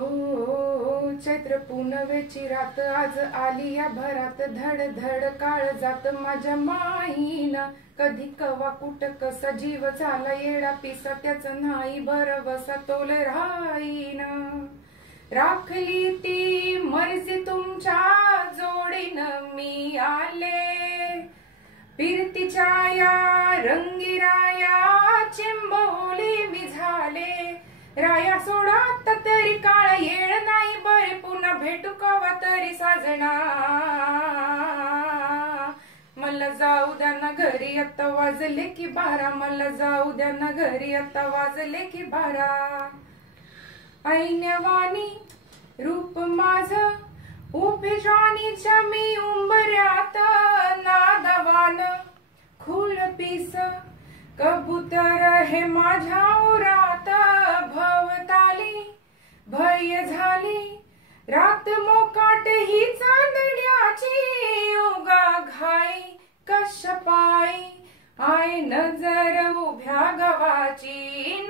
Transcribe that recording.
हो चैत्र पुनवेची रात आज आली या भरात, धड धड काळ जात माझ्या माईना. कधी कवा कुठ कसा जीव झाला येडा पिसा, त्याचं नाही भरवसा तोल राहीना. राखली ती मर्जी तुमच्या जोडीनं मी आले, फिरतीच्या या रंगीराया चिंबोली मी झाले. राया सोडा आता तरी काळ येळ नाही बरे, पुन्हा भेटू कवा तरी साजना. मला जाऊ द्या ना घरी आता वाजले की 12, मला जाऊ द्या ना घरी आता वाजले की 12. ऐन्यवाणी रूप माझ उभे जाणीच्या मी उंबऱ्यात, नादवान खुल पीस कबूतर हे माझ्या उरात. भवताली भय झाली रात मोकाट ही चांदण्याची, उगा घाई कश पायी आय नजर उभ्या गवाची.